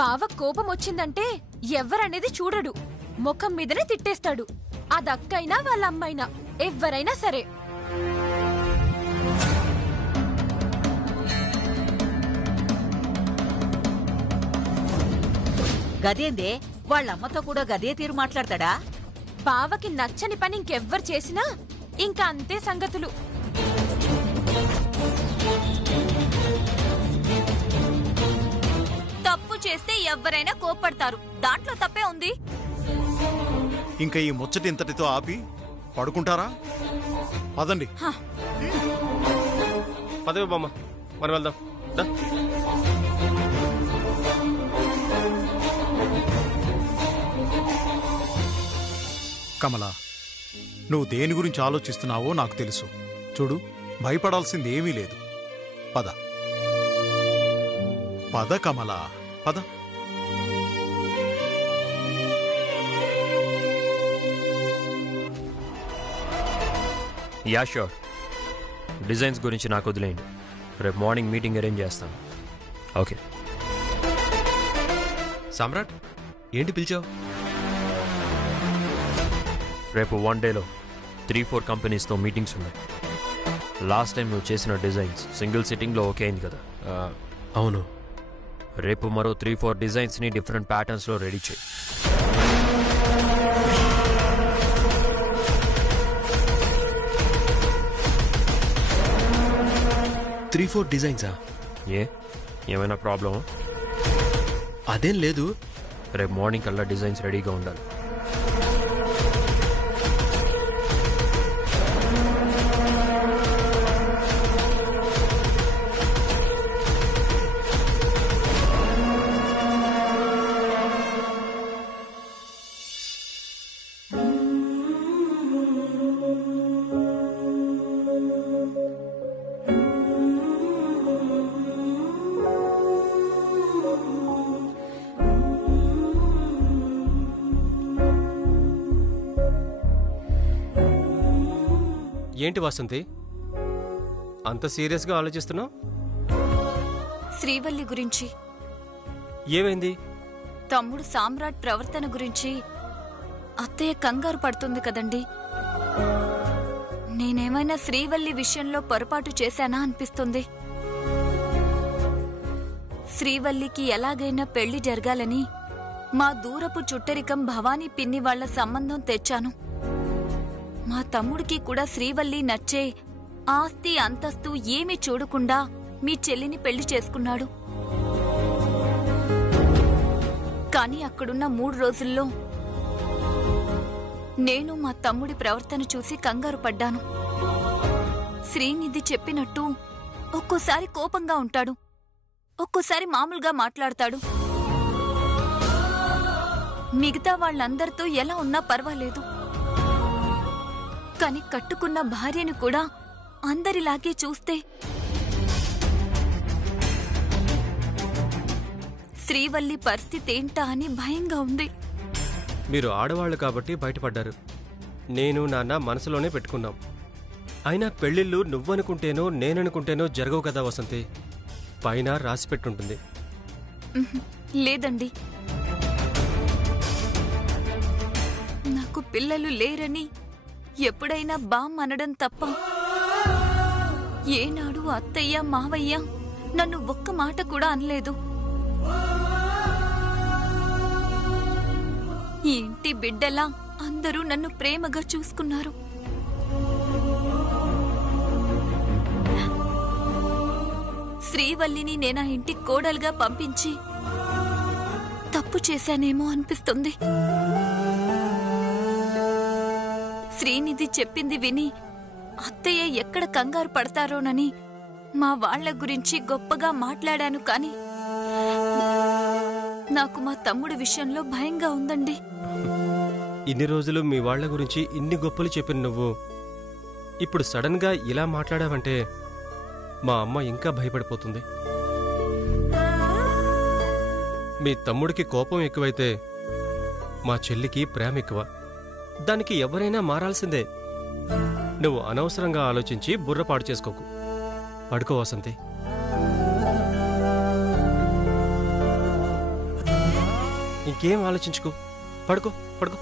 బావ కోపం వచ్చిందంటే ఎవరనేది చూడడు, ముఖం మీదనే తిట్టేస్తాడు. అదక్కైనా వాళ్ళ అమ్మైనా ఎవరైనా సరే. గదేందే వాళ్ళమ్మతో కూడా గదే తీరు మాట్లాడతాడా? బావకి నచ్చని పని ఇంకెవ్వరు చేసినా ఇంకా అంతే సంగతులు. తప్పు చేస్తే ఎవరైనా కోపడతారు, దాంట్లో తప్పే ఉంది. ఇంకా ఈ ముచ్చటి ఇంతటితో ఆపి పడుకుంటారా? పదండి. పదవి బామ్మ, మనం వెళ్దాం. కమలా, నువ్వు దేని గురించి ఆలోచిస్తున్నావో నాకు తెలుసు. చూడు, భయపడాల్సింది ఏమీ లేదు. పద పద కమలా, పద. Yeah sure. డిజైన్స్ గురించి నాకు వదిలేయండి, రేపు మార్నింగ్ మీటింగ్ అరేంజ్ చేస్తాను. ఓకే. సామ్రాట్, ఏంటి పిలిచావు? రేపు 1 డేలో 3-4 కంపెనీస్తో మీటింగ్స్ ఉన్నాయి. లాస్ట్ టైం నువ్వు చేసిన డిజైన్స్ సింగిల్ సిట్టింగ్లో ఓకే అయింది కదా? అవును. రేపు మరో 3-4 డిజైన్స్ని డిఫరెంట్ ప్యాటర్న్స్లో రెడీ చేయి. త్రీ 4 డిజైన్సా? ఏమైనా ప్రాబ్లమా? అదేం లేదు. రేపు మార్నింగ్ కల్లా డిజైన్స్ రెడీగా ఉండాలి. ఏంటి వాసంతి, అంత సీరియస్గా ఆలోచిస్తున్నావు? శ్రీవల్లి గురించి. ఏమైంది? తమ్ముడు సామ్రాట్ ప్రవర్తన గురించి అత్తయ్య కంగారు పడుతుంది కదండి. నేనేమైనా శ్రీవల్లి విషయంలో పొరపాటు చేశానా అనిపిస్తుంది. శ్రీవల్లికి ఎలాగైనా పెళ్లి జరగాలని మా దూరపు చుట్టరికం భవానీ పిన్ని వాళ్ల సంబంధం తెచ్చాను. మా తమ్ముడికి కూడా శ్రీవల్లి నచ్చే ఆస్తి అంతస్తు ఏమీ చూడకుండా మీ చెల్లిని పెళ్లి చేసుకున్నాడు. కాని అక్కడున్న 3 రోజుల్లో నేను మా తమ్ముడి ప్రవర్తన చూసి కంగారు పడ్డాను. శ్రీనిధి చెప్పినట్టు ఒక్కోసారి కోపంగా ఉంటాడు, ఒక్కోసారి మామూలుగా మాట్లాడతాడు. మిగతా వాళ్ళందరితో ఎలా ఉన్నా పర్వాలేదు, కాని కట్టుకున్న భార్యను కూడా అందరిలాగే చూస్తే శ్రీవల్లి పరిస్థితి ఏంటా అని భయంగా ఉంది. మీరు ఆడవాళ్లు కాబట్టి బయటపడ్డారు. నేను నాన్న మనసులోనే పెట్టుకున్నాం. అయినా పెళ్లిళ్ళు నువ్వనుకుంటేనో నేననుకుంటేనో జరగవు కదా వసంతి, పైన రాసి పెట్టుంటుంది. లేదండి, నాకు పిల్లలు లేరని ఎప్పుడైనా బామ్ అనడం తప్ప ఏనాడు అత్తయ్య మావయ్య నన్ను ఒక్క మాట కూడా అనలేదు. ఈ ఇంటి బిడ్డలా అందరూ నన్ను ప్రేమగా చూసుకున్నారు. శ్రీవల్లిని నేనా ఇంటికి కోడలుగా పంపించి తప్పు చేశానేమో అనిపిస్తుంది. శ్రీనిధి చెప్పింది విని అత్తయ్య ఎక్కడ కంగారు పడతారోనని మా వాళ్ల గురించి గొప్పగా మాట్లాడాను. కాని నాకు మా తమ్ముడి విషయంలో భయంగా ఉందండి. ఇన్ని రోజులు మీ వాళ్ల గురించి ఇన్ని గొప్పలు చెప్పిన నువ్వు ఇప్పుడు సడన్ గా ఇలా మాట్లాడావంటే మా అమ్మ ఇంకా భయపడిపోతుంది. మీ తమ్ముడికి కోపం ఎక్కువైతే మా చెల్లికి ప్రేమ ఎక్కువ. దానికి ఎవరైనా మారాల్సిందే. నువ్వు అనవసరంగా ఆలోచించి బుర్ర పాడు చేసుకోకు. పడుకో వసంతి. ఇంకేం ఆలోచించుకో, పడుకో పడుకో.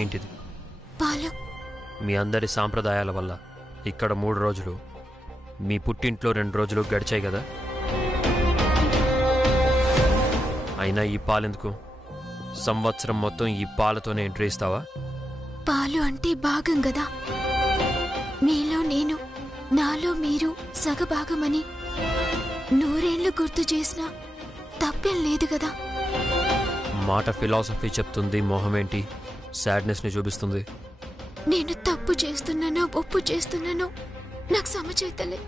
ఏంటిది? పాలు. మీ అందరి సాంప్రదాయాల వల్ల ఇక్కడ 3 రోజులు, మీ పుట్టింట్లో 2 రోజులు గడిచాయి కదా. అయినా ఈ పాలెందుకు? సంవత్సరం మొత్తం ఈ పాలతోనే ఎంట్రీ ఇస్తావా? పాలు అంటే భాగం కదా, మీలో నేను, నాలో మీరు సగభాగమని 100 ఏళ్లు గుర్తు చేసినా తప్పేం లేదు కదా. మాట ఫిలాసఫీ చెప్తుంది, మొహమేంటి సాడ్నెస్ని చూపిస్తుంది. నేను తప్పు చేస్తున్నానో ఒప్పు చేస్తున్నానో నాకు సమచేతలే.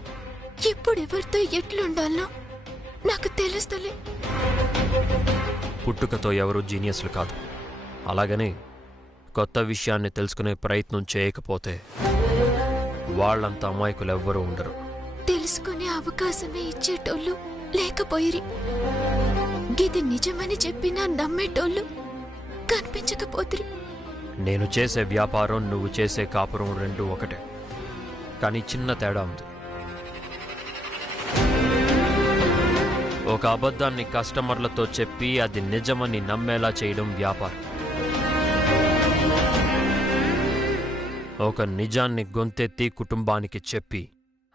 ఇప్పుడు ఎవరితో ఎట్లుండాలో నాకు తెలుస్తలే. పుట్టుకతో ఎవరూ జీనియస్లు కాదు. అలాగని కొత్త విషయాన్ని తెలుసుకునే ప్రయత్నం చేయకపోతే వాళ్ళంత అమాయకులు ఎవ్వరూ ఉండరు. తెలుసుకునే అవకాశమే ఇచ్చేటోళ్ళు లేకపోయిరి. గిది నిజమని చెప్పినా నమ్మేటోళ్ళు కనిపించకపోతిరి. నేను చేసే వ్యాపారం, నువ్వు చేసే కాపురం 2 ఒకటే. కానీ చిన్న తేడా ఉంది. ఒక అబద్ధాన్ని కస్టమర్లతో చెప్పి అది నిజమని నమ్మేలా చేయడం వ్యాపారం. ఒక నిజాన్ని గొంతెత్తి కుటుంబానికి చెప్పి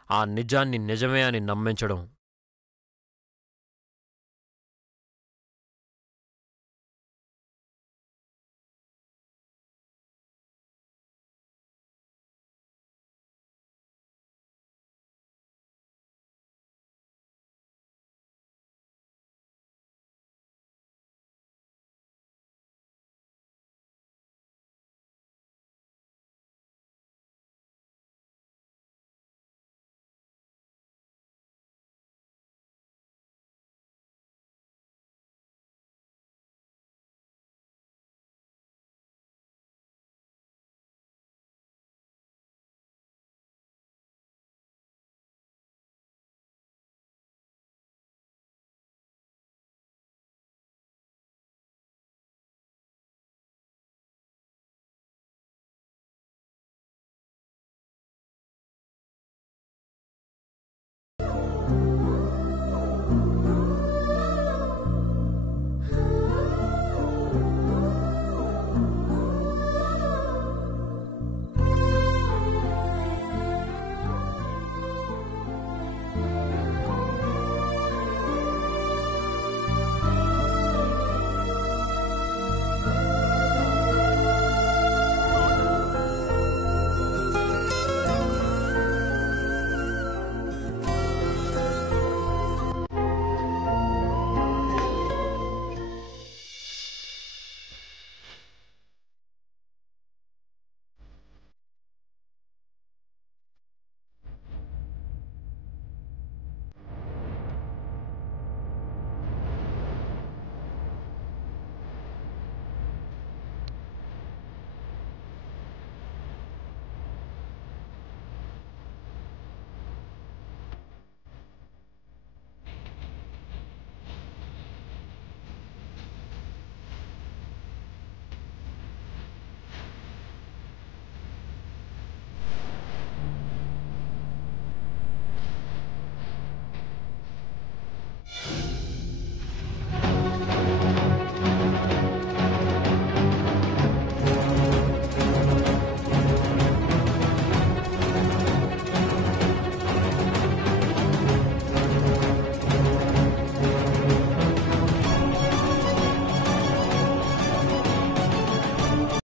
ఆ నిజాన్ని నిజమే అని నమ్మించడం